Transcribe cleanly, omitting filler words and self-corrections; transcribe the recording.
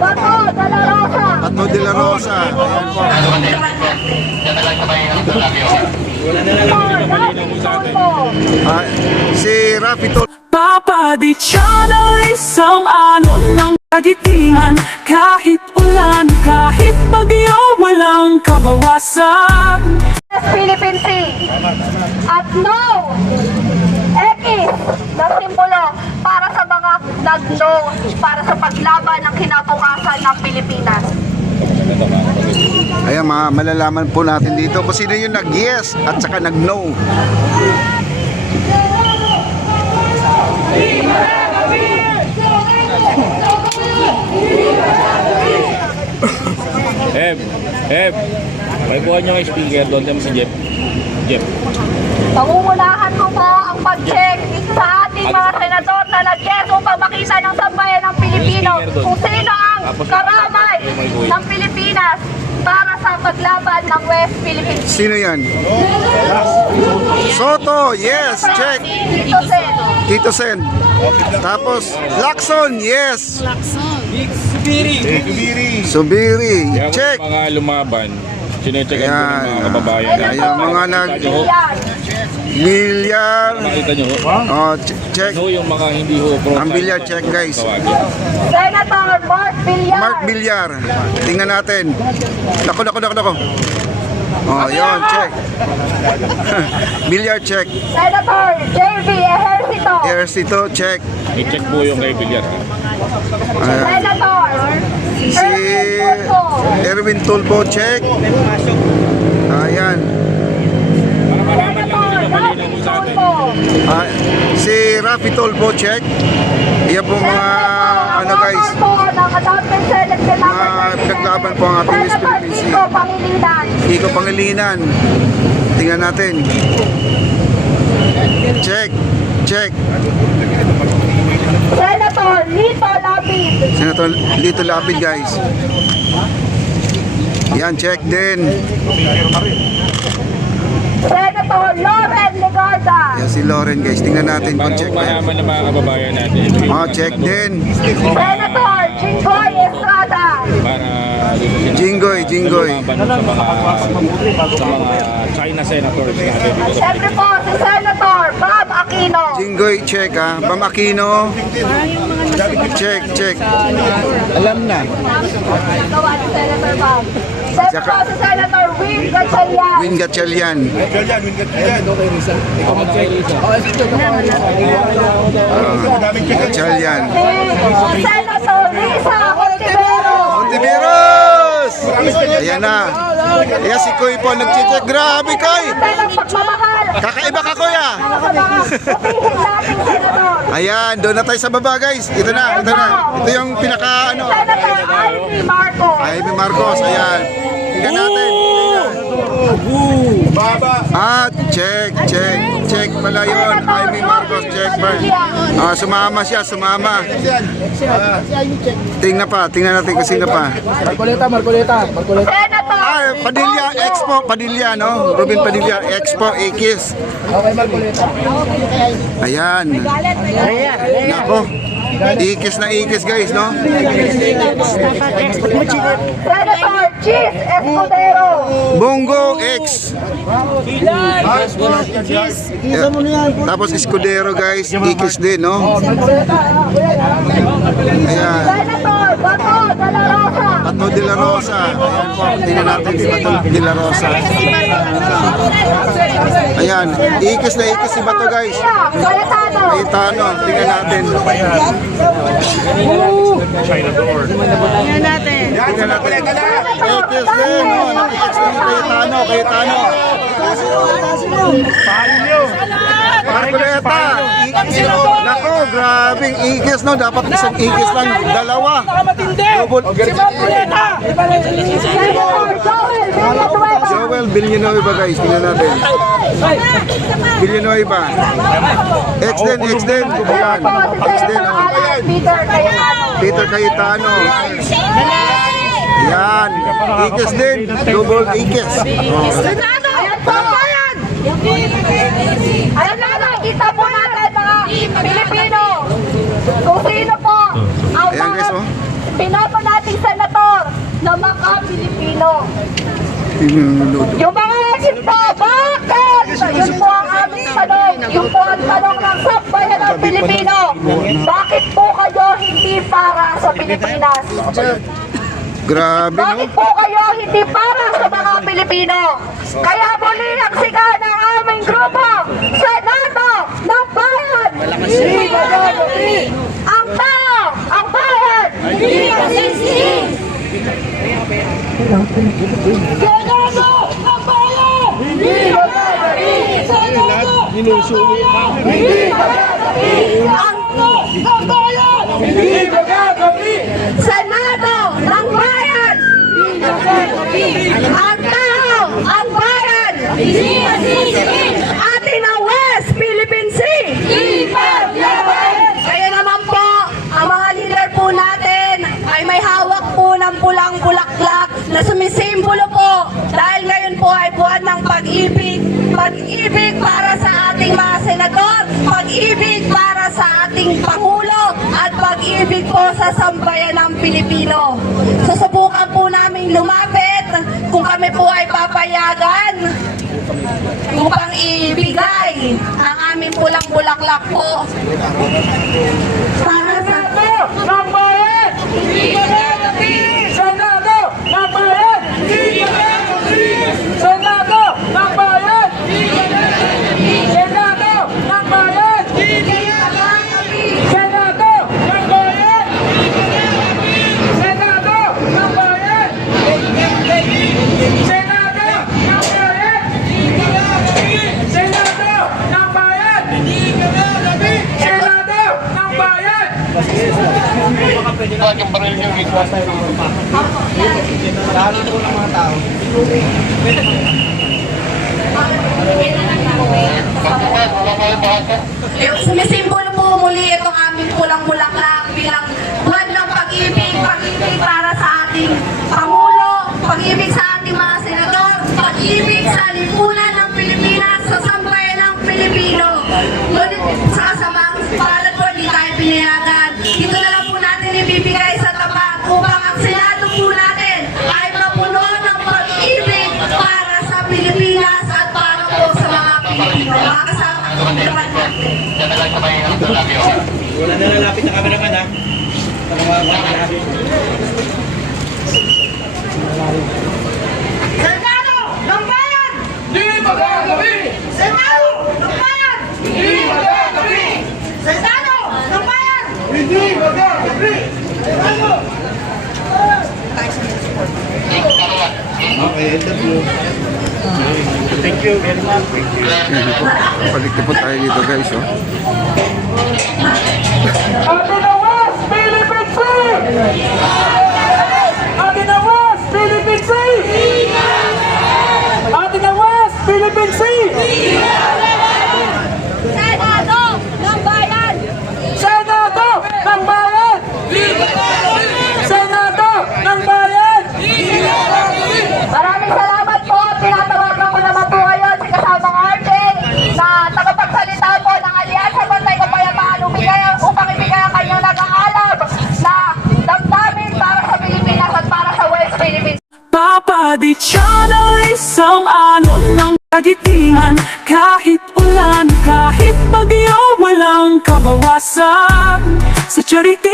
Bato de la Rosa. Bato de la Rosa. Ayan po. Ah, si Rafi Tol. Papa Di Channel, isang alon ng kagitingan. Kahit ulan, kahit bagyo, walang kabawasan. Philippine Sea. At no, X na simbolo para sa mga nagno, para sa paglaban ng kinabukasan ng Pilipinas. Ayan, malalaman po natin dito kung sino yung nag-yes at saka nag-no. May buwan nyo ang speaker doon, tama si Jeff. Pangungunahan ko po ang pag-check sa ating mga senador na nag-yes upang makita ng sambayan ng Pilipino kung sino ang karamay ng Pilipinas para sa paglaban ng West Philippine Sea. Sino yan? Soto, yes, check. Tito Sen. Tito Sen. Tapos, Lacson, yes. Subiri, Kaya check. kung mga lumaban, sinecheck Ayan. ko ng mga kababayan. Ayan, mga Yan. Bilyar. Makita nyo, Oh, check. no, yung mga hindi ho pro. Ang bilyar, check guys. Senator Mark Villar. Mark Bilyar. Tingnan natin. Nako. Oh, yun, check. Bilyar, check. Senator JV Ejercito. Ejercito, check. I-check po yung kay Villar. Ayan. Senator Si Erwin Tulfo, check. Ayan. Senator Rafi Tulfo. Ah, si Rafi Tulfo, check. Iyan po mga ano guys, mga pinaglaban po ang ating West Philippine Sea. Iko Pangilinan. Tingnan natin. Check. Senator Lito Lapid. Senator Lito Lapid guys. Yan, check din. Senator Loren Legarda. Yan si Loren guys. Tingnan natin kung Para check kung ba. malaman ng mga kababayan natin. Oh, check din. Senator Jinggoy Estrada. Para Jinggoy. lumaban sa mga China senators natin. Siyempre po si Senator Bob Aquino. Jinggoy, check ha. Bam Aquino. Check. Alam na. Nagawa ni Senator Bob. Siyempre po si Senator Wing Gatchalian. Win Gatchalian. Gatchalian. Si Senator Risa Ontiveros. Ontiveros! Ayan na. Ayan si Koy po nag-check. Grabe Koy! Ng pagmamahal. Kakaiba ka Kuya! Sa mga kapihit nating senador. Ayan, doon na tayo sa baba guys. Ito na. Ito yung pinaka ano. Senator Ivy Marcos. Ivy Marcos, ayan. Tingnan natin. Ah, check pala yun. Ivy Marcos, check pa. Ah, sumama siya. Tingnan natin kung sino pa. Senator Ah, Padilla, no? Ruben Padilla, Expo, Ikis. Ayan. Nako. Ikis guys, no? Senator Cheese Escudero. Bongo X. Tapos Escudero guys, Ikis din, no? Ayan. Senator Bato de la Rosa. Bato de la Rosa. Ayan po, tingnan natin si Bato de la Rosa. Ayan, Ikis si Bato guys. Cayetano. Cayetano, tingnan natin. Tingnan natin. Ikis din, no? Ikis din ni Cayetano. Marcoleta. Nako, grabing Ikis, no? Dapat isang Ikis lang, dalawa. Joel Villanueva guys, tingnan natin. Villanueva. X din. Ayan. X din, oh. Peter Cayetano. Yan. Ikis din. Double Ikis. Oh. Senado! Ayan po po yan! Ayan na, nakita po natin mga Pilipino kung sino po ang Ayan, guys, mga oh. pinoto nating na maka-Pilipino. Pinuluto. Yung mga isip po, bakit? Yun po ang aming tanong. Yun po ang tanong ng sambayan ng Pilipino. Bakit po kayo hindi para sa Pilipinas? Grabe, no? Bakit po kayo hindi para sa mga Pilipino? Kaya muli ang siga ng aming grupo, Senado ng Bayan! Hindi magagabi! Ang tao, ang bayan! Hindi masisi! Senado ng Bayan! Hindi magagabi! Senado ng Bayan! Hindi magagabi! Ang tao, ang bayan! Hindi magagabi! Senado ng Bayan! Ang tao, ang bayan! Atin ang West Philippine Sea! Kaya naman po, ang mga leader po natin ay may hawak po ng pulang bulaklak na sumisimbolo po dahil ngayon po ay buwan ng pag-ibig. Pag-ibig para sa ating mga senador, pag-ibig para sa ating Pangulo, at pag-ibig po sa sambayan ng Pilipino. Susubukan po namin lumapit kung kami po ay papayagan upang ibigay ang aming pulang bulaklak po para sa ng bayan! Hindi magagabi! Senado ng bayan! Hindi magagabi! Senado ng bayan! Hindi magagabi! Senado ng bayan! Hindi magagabi! Senado ng bayan! Senado ng bayan! Senado ng bayan! Senado ng bayan! Senado ng bayan! Sumisimbolo po muli itong aming pulang bulaklak bilang buwan ng pag-ibig, pag-ibig para sa ating Pangulo, pag-ibig sa ating mga senador, pag-ibig sa lipunan ng Pilipinas, sa sambayan ng Pilipino. Ngunit sa kasamang palad po, hindi tayo pinayagan. Dito na lang po natin ibibigay sa tapat upang ang Senado po natin ay mapuno ng pag-ibig para sa Pilipinas at para po sa mga Pilipino. Mga kasama, naman natin. Wala na lalapit na kami naman ha. Senado ng Bayan! Di magagabi! Senado ng Bayan! Di magagabi! Senado ng Bayan! Hindi magagabi! Senado! Okay, interview. Thank you very much. Yan po. Balik na po tayo dito, guys, oh. Atin ang West Philippine Sea! Atin ang West Philippine Sea! Atin ang West Philippine Sea! Senado ng Bayan! Senado ng Bayan! Senado ng Bayan! Maraming salamat po. Tinatawagan ko naman po kayo si kasamang RJ na tagapagsalita po ng Alyansa Bantay Kapayapaan upang ibigay ang kanyang nag-aalab na damdamin para sa Pilipinas at para sa West Philippines. Papadi Channel, isang alon ng kagitingan. Kahit ulan, kahit bagyo, walang kabawasan. Sa charity